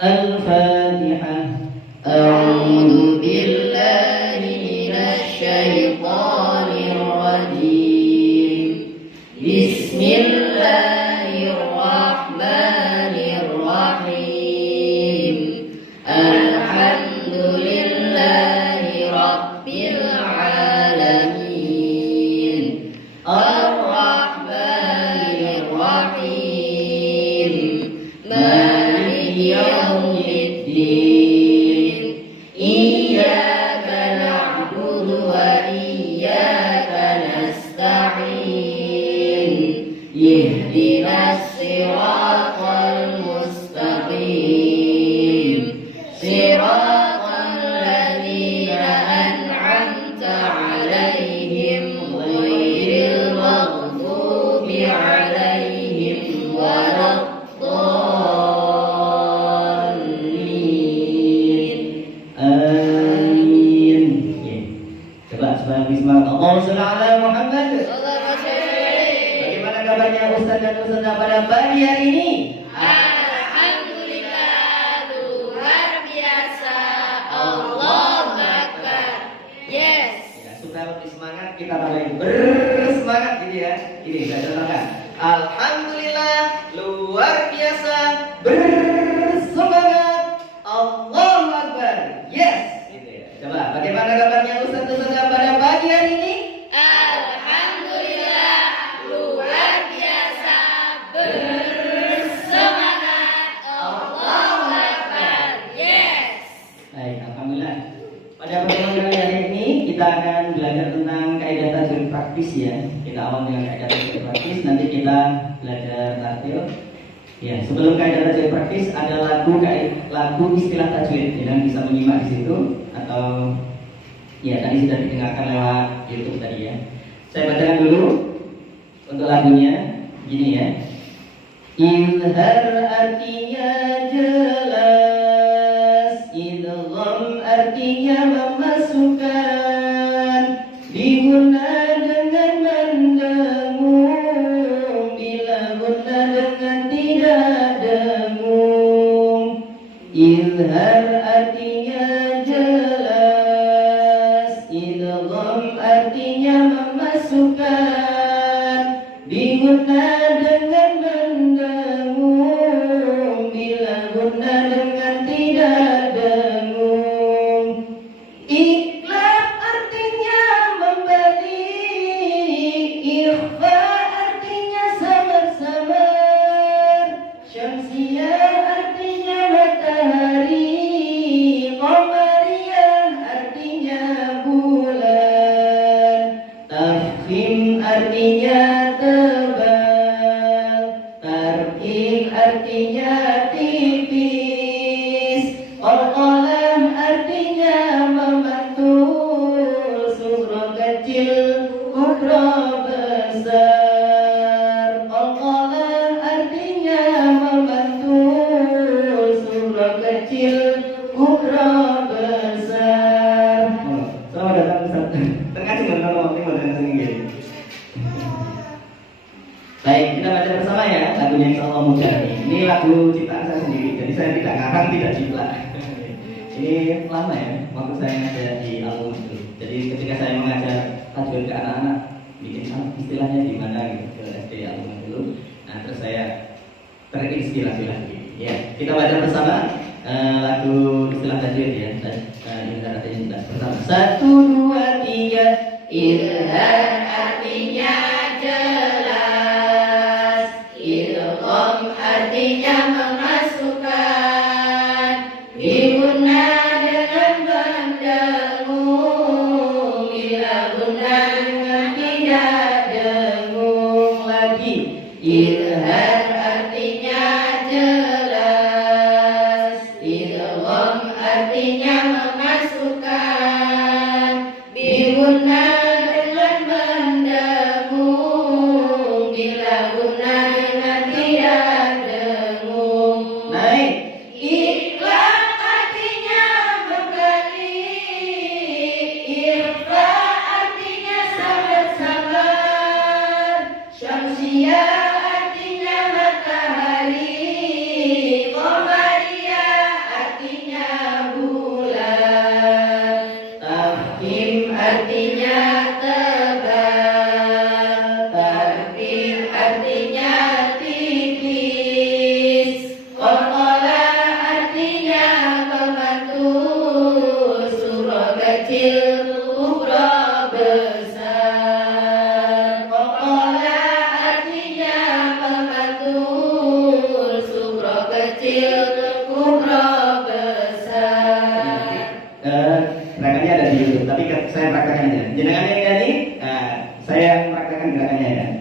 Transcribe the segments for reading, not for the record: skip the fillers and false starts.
Al-Fatihah. A'udzu billahi minasyaitonir rajim. Bismillahirrahmanirrahim. Alhamdulillahi rabbil alamin. Ar-Rahmanir Rahim. Maliki yaumiddin. Iyyaka na'budu wa iyyaka nasta'in. Ihdinas siratal mustaqim. Siratal ladzina an'amta 'alaihim ghairil maghdubi 'alaihim waladdallin. Amin. Coba bismillah. Allahumma shalli ala Muhammad. Bagaimana kabarnya Ustaz dan Ustazah pada pagi hari ini? Alhamdulillah, luar biasa. Allahu Akbar. Yes. Ya, supaya lebih semangat kita mulai bersemangat gitu ya. Ini saya contohkan. Alhamdulillah, luar biasa, bersemangat. Allahu Akbar. Yes. Gitu ya. Coba bagaimana kabarnya Ustaz dan Ustazah pada pagi hari ini? Alhamdulillah, luar biasa, bersemangat. Allahu Akbar. Yes. Baik, alhamdulillah. Pada pertemuan kali hari ini kita akan belajar tentang kaidah tajwid praktis ya. Kita awal dengan kaidah tajwid praktis, nanti kita belajar tartil. Ya, sebelum kaidah tajwid praktis ada lagu istilah tajwid. Kalian bisa menyimak di situ atau ya tadi sudah didengarkan lewat YouTube tadi ya. Saya bacakan dulu untuk lagunya. Gini ya. Izhar artinya jelas, idgham artinya memasukkan, diguna dengan mendengung, bila guna dengan tidak dengung. Izhar artinya jelas, idgham artinya memasukkan, diguna dengan mendengung, bila guna dengan tidak dengung. Iqlab artinya membalik, ikhfa artinya samar-samar, syamsiyah artinya matahari, qamariyah artinya bulan, tafkhim artinya tebal, tarqiq artinya tipis, qalqalah artinya memantul, sughra kecil, kubra besar. Qalqalah artinya memantul, sughra kecil, kubra besar. Selamat datang Ustaz. Terkasih dengan kalau mau dengan sini. Baik, kita baca bersama ya lagunya Insya Allah mudah. Ini lagu ciptaan saya sendiri, jadi saya tidak ngarang, tidak jiplak. Ini lama ya, waktu saya ngajar di album itu. Jadi ketika saya mengajar tajwid ke anak-anak, bikin istilahnya di mana gitu, ke SD album dulu. Nah terus saya terinspirasi lagi. Ya, kita baca bersama lagu istilah tajwid ya. Ini artinya bersama. 1, 2, 3. Izhar artinya jelas, idgham artinya memasukkan, diguna dengan mendengung, bila guna dengan tidak dengung. Lagi. Izhar artinya jelas, idgham artinya memasukkan, diguna dengan mendengung, bila guna dengan tidak dengung. Naik. Iqlab artinya membalik, ikhfa artinya sabar-sabar, syamsiyah artinya matahari, qamariyah saya praktekkan aja. Jenengan yang nyanyi, saya praktekkan gerakannya ya.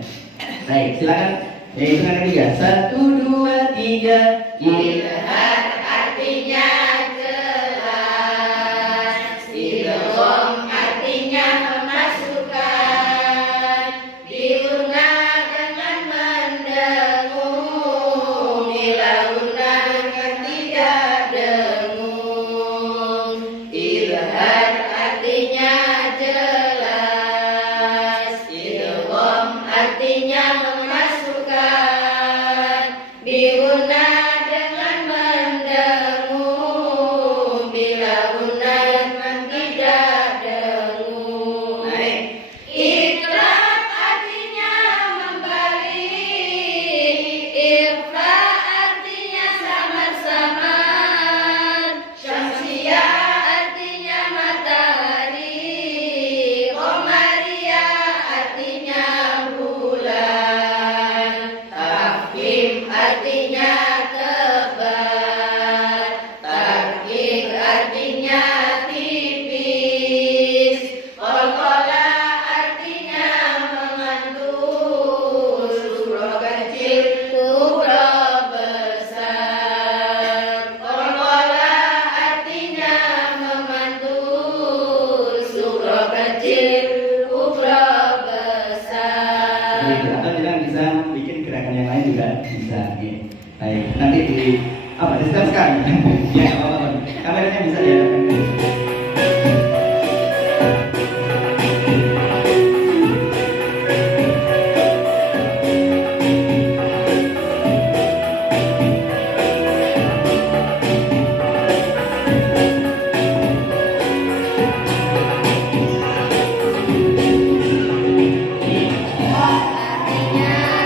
Baik, silakan. Ya, hitungan ketiga. 1, 2, 3. Ilhar artinya jelas, idgham artinya memasukkan, diguna dengan mendengung, dilaguna dengan tidak dengung. Ilhar artinya jelas, idgham artinya memasukkan, diguna dengan mendengung, dilaguna dengan tidak dengung. Naik. Iqlab artinya membalik, ikhfa artinya samar-samar, syamsiyah artinya matahari, qamariyah artinya bulan, tafkhim artinya tebal, tarkik artinya tipis, qalqala artinya mengantus, surah kecil, surah besar. Qalqala artinya mengantus, surah kecil, surah besar. Begitu. Atau jenengan bisa bikin gerakan yang lain juga bisa. Oke. Baik, nanti di disetelkan. Ya, nggak apa-apa. Kameranya bisa diarahkan.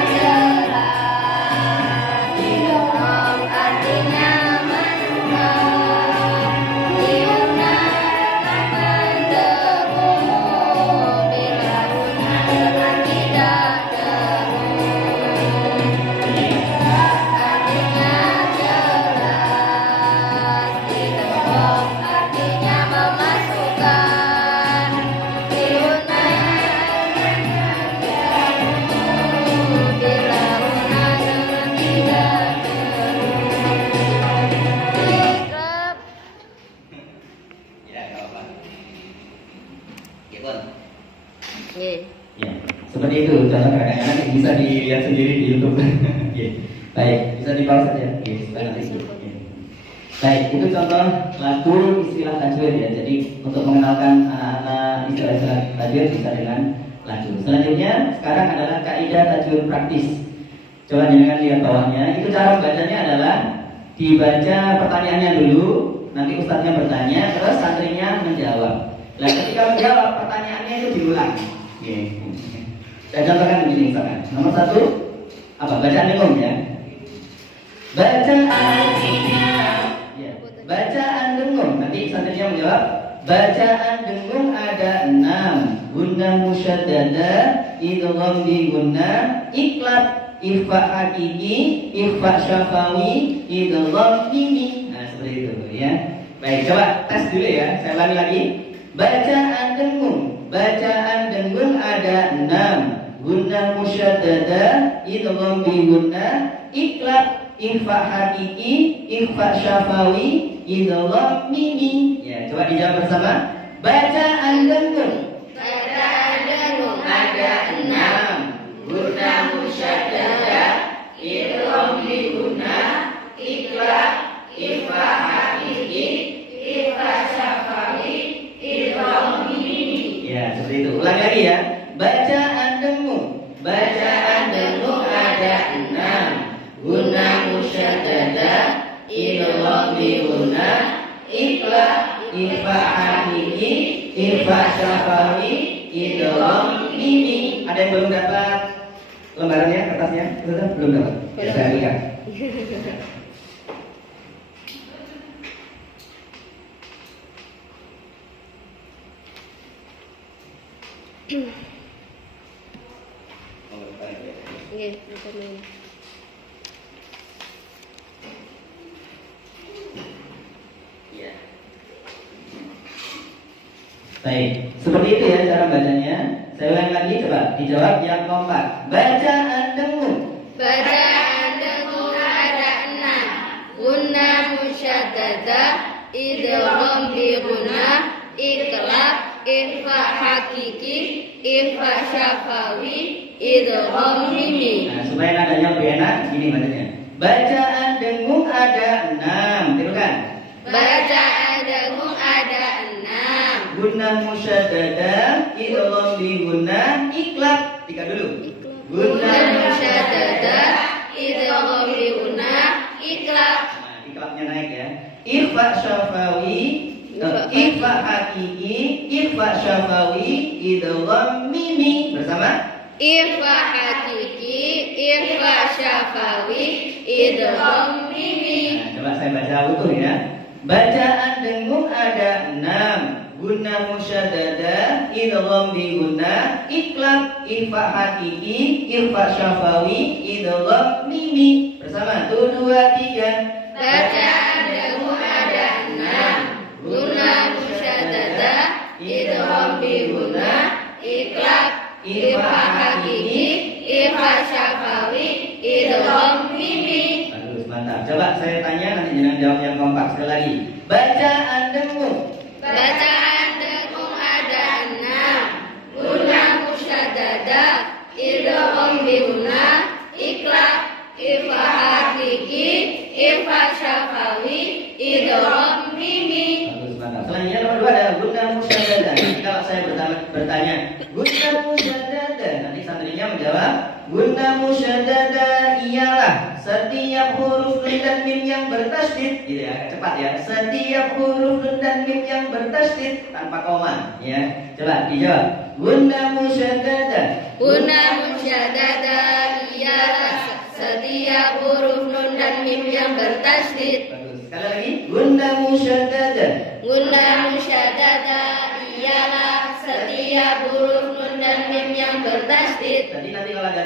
Artinya jelas, idgham artinya masukkan, diguna dengan mendengung, dilaguna dengan tidak dengung. Iqlab artinya jelas, idgham artinya memasukkan, diguna Ya, nggak apa-apa. Gitu. Nggih. Ya, seperti itu contoh gerakannya. Nanti bisa dilihat sendiri di YouTube. Ya. Baik, bisa di-pause saja. Oke, supaya nanti. Ya. Baik, itu contoh lagu istilah tajwid ya. Jadi untuk mengenalkan anak-anak istilah-istilah tajwid bisa dengan lagu. Selanjutnya sekarang adalah kaidah tajwid praktis. Coba jangan lihat bawahnya. Itu cara bacanya adalah dibaca pertanyaannya dulu, nanti ustadznya bertanya, terus santrinya menjawab. Nah, ketika menjawab pertanyaannya itu diulang. Oke. Saya contohkan begini misalkan. Nomor 1 apa? Bacaan dengung ya. Bacaan ya. Bacaan dengung. Nanti santrinya menjawab. Bacaan dengung ada 6. Gunnah musyaddadah, idgham bi gunnah, iqlab, ikhfa hakiki, ikhfa syafawi, idgham mimi. Nah, seperti itu ya. Baik, coba tes dulu ya. Saya ulangi lagi. Bacaan dengung ada 6. Gunnah musyaddadah, idgham bi gunnah, iqlab, ikhfa hakiki, ikhfa syafawi, idgham mimi. Ya, coba dijawab bersama. Bacaan dengung ada 6. Gunnah musyaddadah, idgham bi gunnah, iqlab, ikhfa hakiki, ikhfa syafawi, idgham mimi. Ya, seperti itu. Ulang lagi ya. Bacaan dengung ada 6. Gunnah musyaddadah, idgham bi gunnah, iqlab, ikhfa hakiki, ikhfa syafawi, idgham mimi. Ada yang belum dapat lembarannya, kertasnya? Sudah belum dapat? Ya, saya berikan. Nggih, bisa main. Ya. Baik, seperti itu ya cara bacanya. Saya ulang lagi, coba dijawab yang kompak. Bacaan dengung. Bacaan dengung ada 6. Guna musyaddadah, idgham bi gunnah, iqlab, ikhfa hakiki, ikhfa syafawi, idgham mimi. Nah, supaya nadanya lebih enak, gini bacanya. Bacaan dengung ada 6. Tirukan. Bacaan dengung ada 6. Gunnah musyaddadah, idgham bi gunnah, iqlab. Tiga dulu. Guna musyaddadah, idgham bi gunnah, iqlab. Nah, iqlabnya naik ya. Ikhfa syafawi, ikhfa hakiki, ikhfa syafawi, idgham mimi. Bersama. Ikhfa hakiki, ikhfa syafawi, idgham mimi. Nah, coba saya baca utuh ya. Bacaan dengung ada 6. Gunnah musyaddadah, idgham bi gunnah, iqlab, ikhfa hakiki, ikhfa syafawi, idgham mimi. Bersama. 1, 2, 3. Bacaan dengung ada 6. Guna musyaddadah, idgham bi gunnah, iqlab, ikhfa hakiki, ikhfa syafawi, idgham mimi. Bagus, mantap. Coba saya tanya, nanti jangan jawab yang kompak. Sekali lagi. Bacaan dengung. Bacaan dengung ada 6. Guna musyaddadah, idgham bi gunnah, iqlab, ikhfa hakiki, ikhfa syafawi, idgham mimi. Bagus, mantap. Selanjutnya nomor 2 adalah gunnah musyaddadah. Nanti kalau saya bertanya gunnah musyaddadah, nanti santrinya menjawab gunnah musyaddadah ialah setiap huruf nun dan mim yang bertasydid, gitu ya, agak cepat ya. Setiap huruf nun dan mim yang bertasydid tanpa koma, ya. Coba dijawab. Gunnah musyaddadah. Guna musyaddadah ialah setiap huruf nun dan mim yang bertasydid. Bagus. Sekali lagi. Gunnah musyaddadah. Guna musyaddadah ialah setiap huruf nun dan mim yang bertasydid. Tadi nanti kalau ada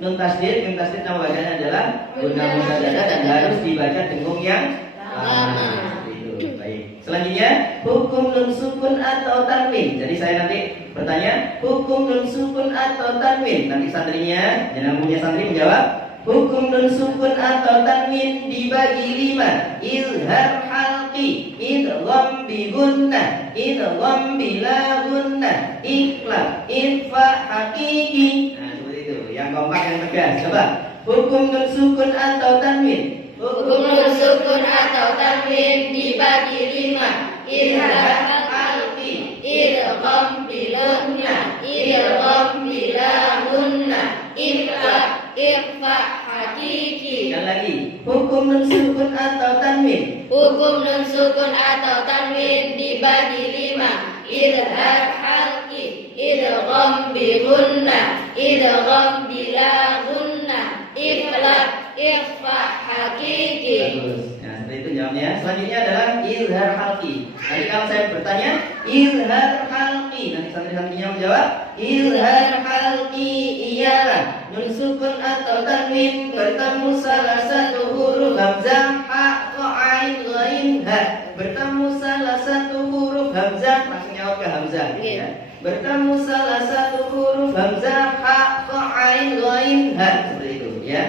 nun tasydid, mim tasydid nama bacanya adalah gunnah musyaddadah dan harus dibaca dengung yang lama. Itu. Baik. Selanjutnya hukum nun sukun atau tanwin. Jadi saya nanti bertanya hukum nun sukun atau tanwin. Nanti santrinya, jangan punya santri menjawab hukum nun sukun atau tanwin dibagi 5. Izhar halqi, idgham bi gunnah, idgham bila gunnah, iqlab, ikhfa hakiki. Nah, seperti itu. Yang kompak, yang tegas. Coba. Hukum nun sukun atau tanwin. Hukum nun sukun atau tanwin dibagi 5. Izhar halqi, idgham bila gunnah, idgham bila gunnah, iqlab, ikhfa hakiki. Sekali lagi. Hukum nun sukun atau tanwin. Hukum nun sukun atau tanwin dibagi 5. Izhar halqi, idgham bi gunnah, idgham bila gunnah, iqlab, ikhfa hakiki. Bagus. Nah, seperti itu jawabnya. Selanjutnya adalah izhar halqi. Nanti kalau saya bertanya izhar halqi, nanti santri-santrinya menjawab izhar halqi ialah nun sukun atau tanwin bertemu salah satu huruf hamzah, ha, ko, ain, ghain, ha. Bertemu salah satu huruf hamzah, langsung jawab ke hamzah, ya. Bertemu salah satu huruf hamzah, ha, ko, ain, ghain, ha. Seperti itu, ya.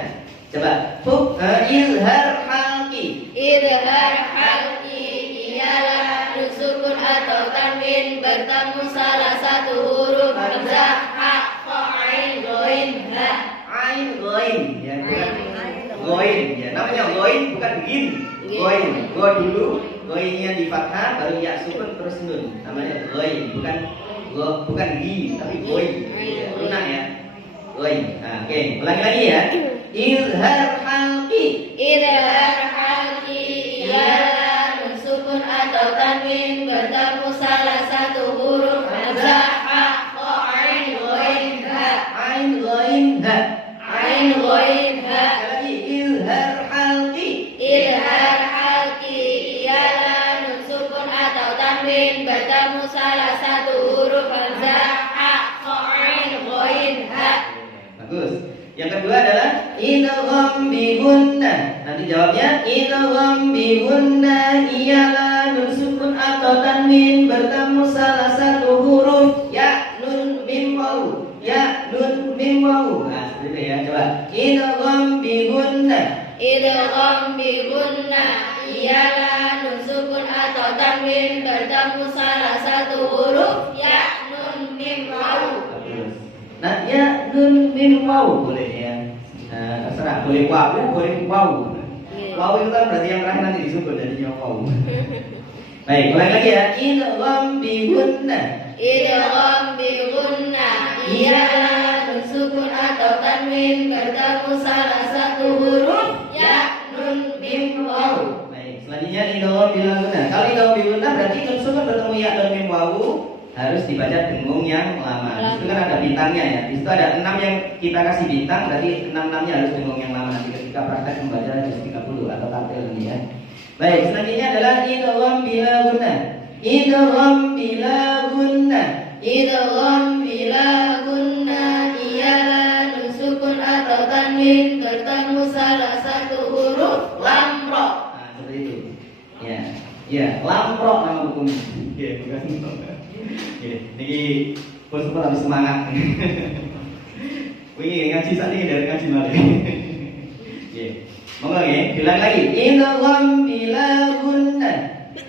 Coba. Izhar halqi. Izhar halqi ialah nun sukun atau tanwin bertemu salah satu huruf hamzah, ha, ko, ain, ghain, ha. Ain goin, ya, bukan goin, ya. Namanya goin bukan gin. Goin, go dulu, goinnya di fathah, baru ya sukun terus nun. Namanya goin, bukan gi, tapi goin. Ya, lunak ya. Goin. Nah, oke, ulangi lagi ya. Izhar halqi. Izhar halqi ialah nun sukun atau tanwin bertemu salah satu huruf hamzah, ha, ko, ain, ghain, ha. Ain goin, ha. Ain, ghain, ha. Sekali lagi, izhar halqi. Izhar halqi ialah nun sukun atau tanwin bertemu salah satu huruf hamzah, ha, ko, ain, ghain, ha. Bagus. Yang kedua adalah idgham bi gunnah. Nanti jawabnya idgham bi gunnah ialah nun sukun atau tanwin bertemu salah satu nun mim waw boleh ya. Nah, terserah boleh wawu, boleh waw. Waw itu kan berarti yang terakhir nanti disebut jadinya waw. Baik, ulang lagi ya. Idgham bi gunna. Idgham bi gunna ialah nun sukun atau tanwin bertemu salah satu huruf ya nun mim waw. Baik, selanjutnya idgham bil gunna. Kalau idgham bil gunna berarti nun sukun bertemu ya dan mim waw harus dibaca dengung yang lama. Di situ kan ada bintangnya ya. Di situ ada 6 yang kita kasih bintang, berarti 6-6-nya harus dengung yang lama nanti ketika praktek membaca juz 30 atau tartil ini ya. Baik, selanjutnya adalah idgham bila gunna. Idgham bila gunna. Idgham bila gunna ialah nun sukun atau tanwin bertemu salah satu huruf lam ra. Nah, seperti itu. Ya. Ya, lam ra nama bukunya. Oke, bukan. Oke, niki bos super harus semangat. Wih, ngaji saat ini dari ngaji malah. Oke. Monggo ya, bilang lagi. Idgham bila gunna.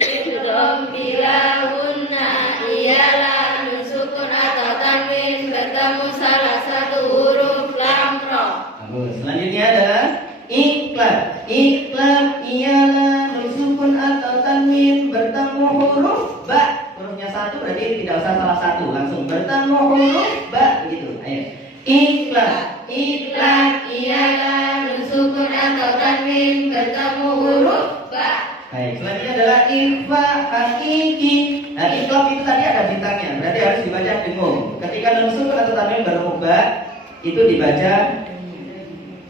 Idgham bila gunna ialah nun sukun atau tanwin bertemu salah satu huruf lam ra. Bagus. Selanjutnya adalah iqlab. Iqlab ialah nun sukun atau tanwin bertemu huruf ba. Hurufnya satu berarti tidak usah salah satu, langsung bertemu huruf ba begitu. Ayo. Iqlab. Iqlab ialah nun sukun atau tanwin bertemu huruf ba. Baik, selanjutnya adalah ikhfa hakiki. Nah, ikhfa itu tadi ada bintangnya, berarti harus dibaca dengung. Ketika nun sukun atau tanwin bertemu ba, itu dibaca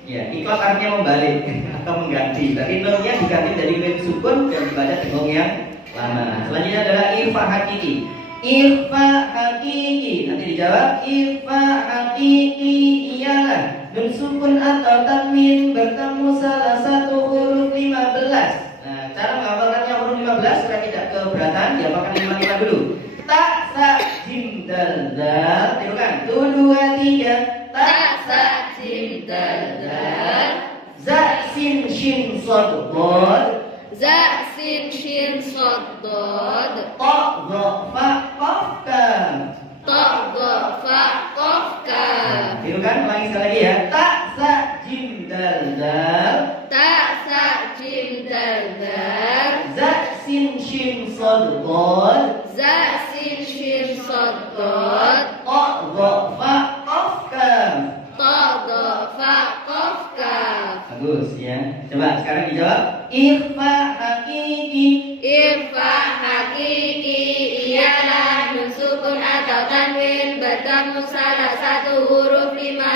ya, ikhfa artinya membalik atau mengganti. Tapi nunnya diganti dari mim sukun dan dibaca dengung yang lama. Selanjutnya adalah ikhfa hakiki. Ikhfa hakiki. Nanti dijawab ikhfa hakiki ialah nun sukun atau tanwin bertemu salah satu huruf 15. Nah, cara menghafalkannya huruf 15 supaya tidak keberatan, dihafalkan 5 dulu. Ta, sa, jim, dal, dal. Tirukan. 1, 2, 3. Ta, sa, jim, dal, dal. Za, sin, shin, sod, bod. Za sin shin shad dad. Ta, dha, fa, qaf, kaf. Ta dha fa qaf kaf. Tirukan, ulangi sekali lagi ya. Ta, sa, jim, dal, dal. Ta sa jim dal dal. Za, sin, shin, sod, bod. Za sin shin shad dad. Ta, dha, fa, qaf, kaf. Ta dha fa qaf kaf. Bagus ya. Coba sekarang dijawab. Ikhfa hakiki. Ikhfa hakiki ialah nun sukun atau tanwin bertemu salah satu huruf 15.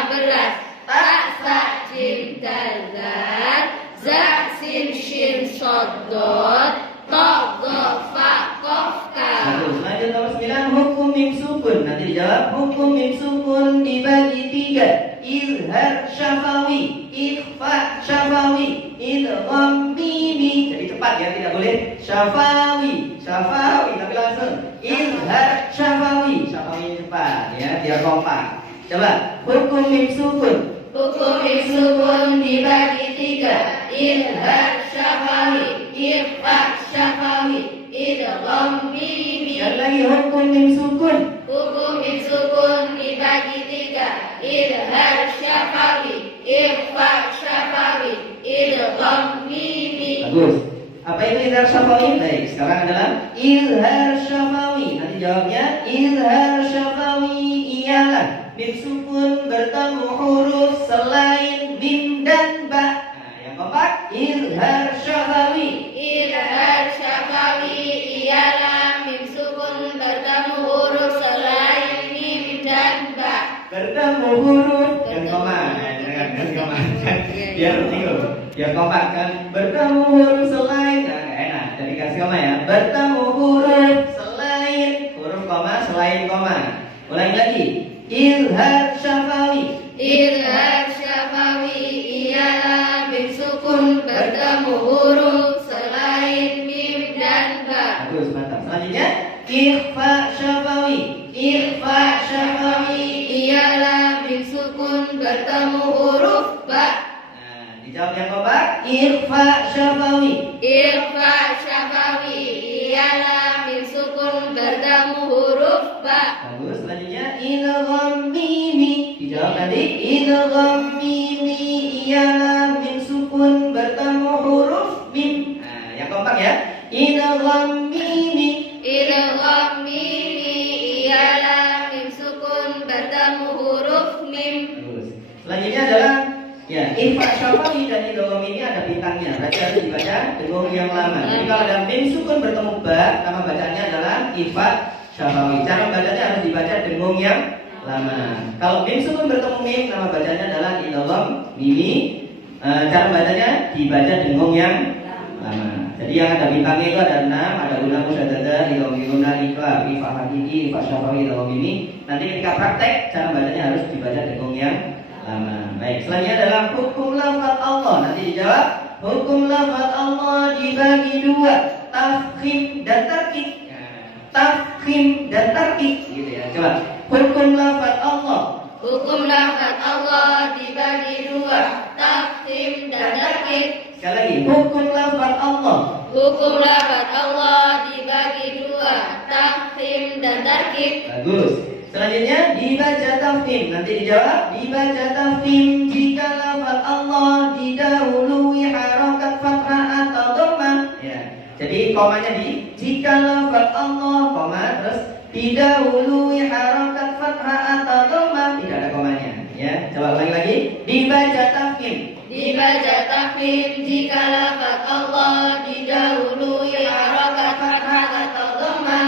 Ta sa jim dal dal. Za sin shin shad dad. Ta dha fa qaf kaf. Bagus. Lanjut nomor 9, hukum mim sukun. Nanti dijawab. Hukum mim sukun dibagi 3. Izhar syafawi, ikhfa syafawi, idgham mimi. Jadi cepat ya, tidak boleh syafawi, syafawi tapi langsung izhar syafawi, syafawi cepat ya, biar kompak. Coba hukum mim sukun. Hukum mim sukun dibagi 3. Izhar syafawi, ikhfa syafawi, idgham mimi. Dan lagi hukum mim sukun. Hukum mim sukun dibagi 3. Izhar syafawi, ikhfa syafawi, idgham mimi. Bagus. Apa itu izhar syafawi? Baik, sekarang adalah izhar syafawi. Nanti jawabnya izhar syafawi ialah mim sukun bertemu huruf selain mim dan ba. Nah, yang keempat izhar syafawi. Izhar syafawi ialah mim sukun bertemu huruf selain mim dan ba. Bertemu huruf dan koma. Dengan koma. Biar biar kompak kan. Bertemu huruf selain. Nah, nggak enak. Jadi kasih koma ya. Bertemu huruf selain huruf koma selain koma. Ulangi lagi. Izhar syafawi. Izhar syafawi ialah mim sukun bertemu huruf selain mim dan ba. Bagus, mantap. Selanjutnya ikhfa syafawi. Ikhfa syafawi Ialah mim sukun bertemu huruf ba. Nah, dijawab yang kompak. Ikhfa syafawi. Ikhfa syafawi ialah mim sukun bertemu huruf ba. Bagus. Selanjutnya idgham mimi. Dijawab tadi kompak ya. Idgham mimi. Idgham mimi ialah mim sukun bertemu huruf mim. Terus. Selanjutnya adalah ya, ikhfa syafawi dan idgham ini ada bintangnya. Berarti harus dibaca dengung yang lama. Jadi kalau ada mim sukun bertemu ba, nama bacanya adalah ikhfa syafawi. Cara bacanya harus dibaca dengung yang lama. Kalau mim sukun bertemu mim, nama bacanya adalah idgham mimi. Cara bacanya dibaca dengung yang lama. Jadi yang ada bintangnya itu ada 6, ada guna musyaddadah, idgham ikhfa, ikhfa hakiki, ikhfa syafawi, idgham mimi. Nanti ketika praktek, cara bacanya harus dibaca dengung yang lama. Baik, selanjutnya adalah hukum lafaz Allah. Nanti dijawab. Hukum lafaz Allah dibagi dua, tafkhim dan tarkik. Tafkhim dan tarkik, gitu ya. Coba. Hukum lafaz Allah. Hukum lafaz Allah dibagi dua, tafkhim dan tarkib. Sekali lagi. Hukum lafaz Allah. Hukum lafaz Allah dibagi dua, tafkhim dan tarkib. Bagus. Selanjutnya dibaca tafkhim. Nanti dijawab. Dibaca tafkhim jika lafaz Allah didahului harakat fathah atau dhammah. Ya. Jadi komanya di jika lafaz Allah, koma, terus didahului harakat fathah atau dhammah, tidak ada komanya. Ya, coba ulangi lagi. Dibaca tafkhim. Dibaca tafkhim jika lafaz Allah didahului harakat fathah atau dhammah.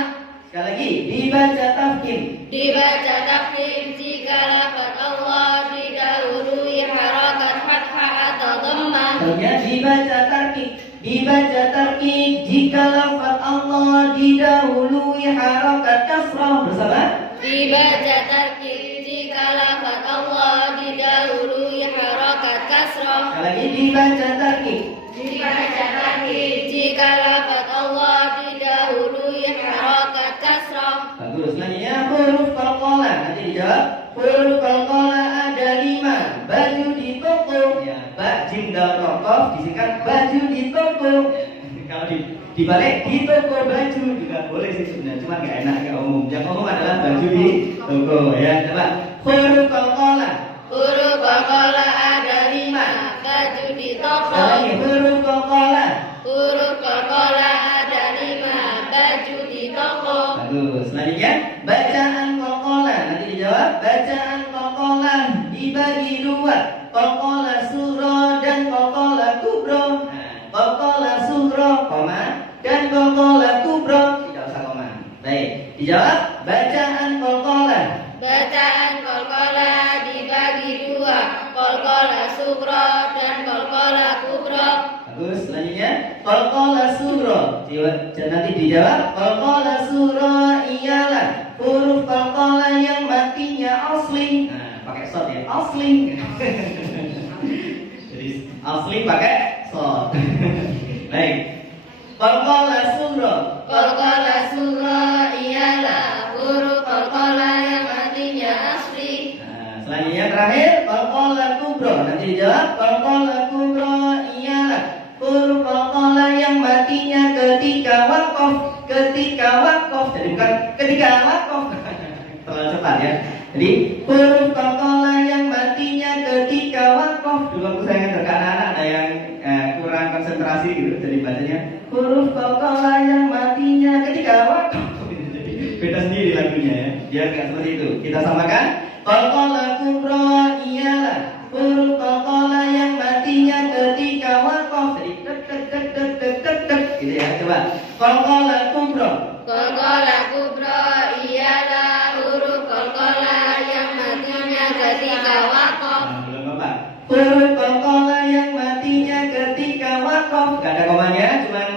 Sekali lagi, dibaca tafkhim. Dibaca tafkhim jika lafaz Allah didahului harakat fathah atau dhammah. Selanjutnya dibaca tarkik. Dibaca tarkik jika lafaz Allah didahului harakat kasrah. Bersama. Dibaca tarkib jika lafaz Allah didahului harakat kasrah. Sekali lagi, dibaca tarkik. Dibaca tarkib jika lafaz Allah didahului harakat kasrah. Bagus. Selanjutnya huruf qalqalah. Nanti dijawab. Huruf qalqalah ada 5. Baju di toko. Ya, ba jim dal ro qaf disingkat baju di toko. Kalau dibalik di toko baju juga boleh sih sebenarnya, cuma nggak enak nggak umum. Yang umum adalah baju di toko. Ya, coba. Huruf qalqalah. Huruf qalqalah ada 5. Baju di toko. Lagi huruf qalqalah. Huruf qalqalah ada 5. Baju di toko. Bagus. Selanjutnya bacaan qalqalah. Nanti dijawab. Bacaan qalqalah dibagi dua. Qalqalah sughra dan qalqalah kubra. Qalqalah sughra, koma, dan qalqalah kubra, tidak usah koma. Baik. Dijawab. Bacaan qalqalah. Bacaan qalqalah dibagi dua. Qalqalah sughra dan qalqalah kubra. Bagus. Selanjutnya qalqalah sughra. Nanti dijawab. Qalqalah sughra ialah huruf qalqalah yang matinya asli. Nah, pakai short ya. Asli. Jadi asli pakai short. Baik. Qalqalah sughra. Qalqalah sughra ialah huruf qalqalah yang matinya asli. Nah, selanjutnya terakhir qalqalah kubra. Nanti dijawab. Qalqalah kubra ialah huruf qalqalah yang matinya ketika waqaf. Ketika waqaf. Jadi bukan ketika waqaf. Terlalu cepat ya. Jadi huruf qalqalah yang matinya ketika waqaf. Dulu aku saya ngajar ke anak-anak ada yang kurang konsentrasi gitu. Jadi bacanya huruf qalqalah yang matinya ketika waqaf. Jadi beda sendiri lagunya ya. Biar nggak seperti itu. Kita samakan. Qalqalah kubra ialah huruf qalqalah yang matinya ketika waqaf. Jadi tek tek tek tek tek tek tek gitu ya. Coba. Qalqalah kubra. Qalqalah kubra ialah huruf qalqalah yang matinya ketika waqaf. Belum Bapak. Huruf qalqalah yang matinya ketika waqaf. Gak ada komanya, cuman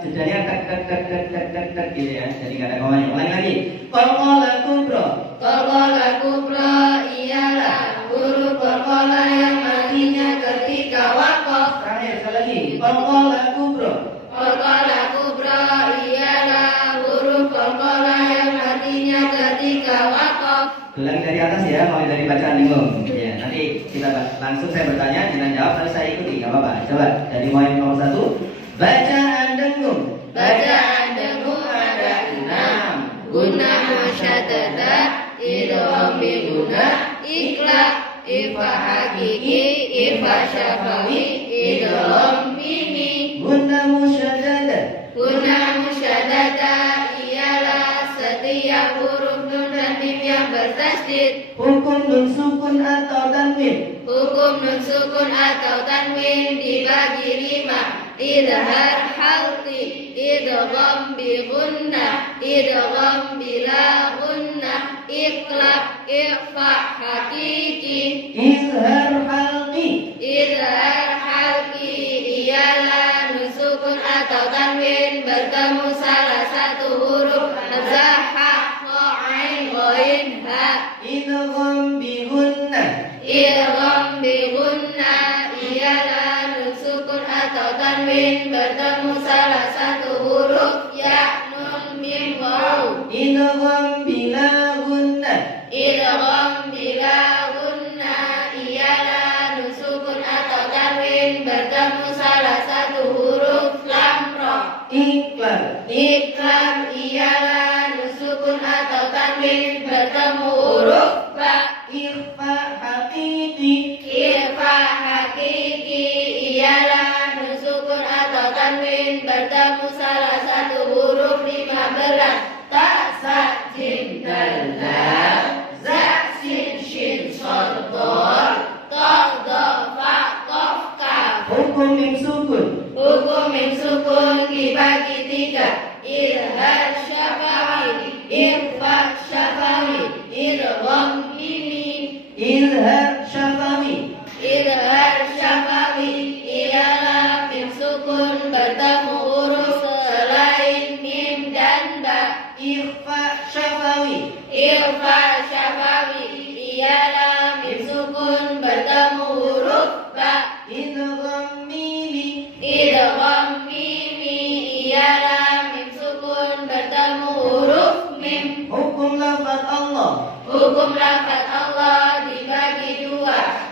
jedanya tek tek tek tek tek tek tek gitu ya. Jadi gak ada komanya. Ulangi lagi. Qalqalah kubra. Qalqalah kubra ialah huruf qalqalah yang matinya ketika waqaf. Terakhir sekali lagi. Qalqalah kubra. Qalqalah kubra ialah huruf qalqalah yang matinya ketika waqaf. Ulangi dari atas ya, mulai dari bacaan bingung. Ya, nanti kita langsung saya bertanya, jangan jawab, nanti saya ikuti, nggak apa-apa. Coba dari mulai nomor 1. Bacaan dengung. Bacaan dengung ada 6. Guna musyaddadah, idgham biguna, ikhlas, ikhfa hakiki, ikhfa syafawi, idgham mimi. Guna bertasydid. Hukum nun sukun atau tanwin. Hukum nun sukun atau tanwin dibagi 5. Idhar halqi, idgham bi gunnah, idgham bila gunnah, iqlab, ikhfa hakiki. Izhar halqi. Idhar halqi ialah nun sukun atau tanwin bertemu salah satu huruf hamzah, ha, kha, ain, ghain, ha. Idgham bi gunnah. Idgham bi gunnah ialah nun sukun atau tanwin bertemu salah satu huruf ya, nun, mim, waw. Idgham bila gunnah. Idgham bila gunnah ialah nun sukun atau tanwin bertemu salah satu huruf lam, ra. Iqlab. Iqlab ialah nun sukun atau tanwin bertemu huruf ba. Ikhfa hakiki. Ikhfa hakiki ialah nun sukun atau tanwin bertemu salah satu huruf 15. Ta, sa, jim, dal, lam, za, sin, shin, shod, dor, ta, da, fa, qaf, kaf. Hukum mim sukun. Hukum mim sukun dibagi 3. Izhar syafawi, ikhfa syafawi, idgham mimi. Izhar syafawi. Izhar syafawi ialah mim sukun bertemu huruf selain mim dan ba. Ikhfa syafawi. Ikhfa syafawi ialah mim sukun bertemu huruf ba. Idgham mimi. Idgham mimi ialah mim sukun bertemu huruf mim. Hukum lafaz Allah. Hukum lafaz Allah dibagi 2,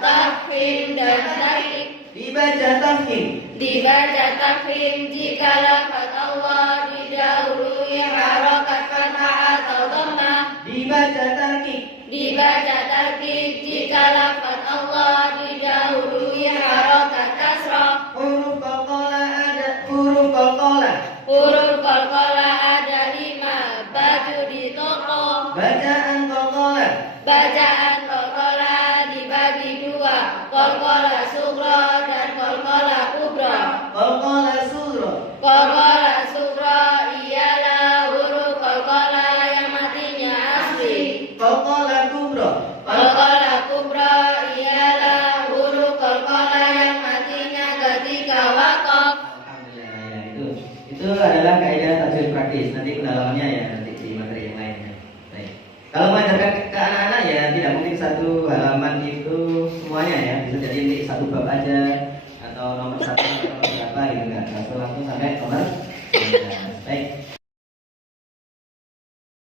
tafkhim dan tahrif. Dibaca tafkhim. Dibaca tafkhim jika lafaz Allah didahului harokat fathah atau dhammah. Dibaca tarkik. Dibaca tarkib jika lafaz Allah didahului harokat kasrah. Huruf qalqalah ada. Huruf qalqalah. Huruf qalqalah ada 5, baju di toko. Bacaan qalqalah. Bacaan qalqalah dibagi 2, qalqalah sughra dan qalqalah kubra. Qalqalah surah. Qalqalah sughra ialah huruf qalqalah yang matinya asli. Qalqalah kubra. Qalqalah kubra ialah huruf qalqalah yang matinya ketika waqaf. Alhamdulillah ya, itu adalah kaidah tajwid praktis. Nanti pendalamannya ya nanti di materi yang lainnya. Baik. Kalau mengajarkan ke anak-anak ya tidak mungkin satu halaman itu semuanya ya, bisa jadi nanti satu bab aja atau nomor 1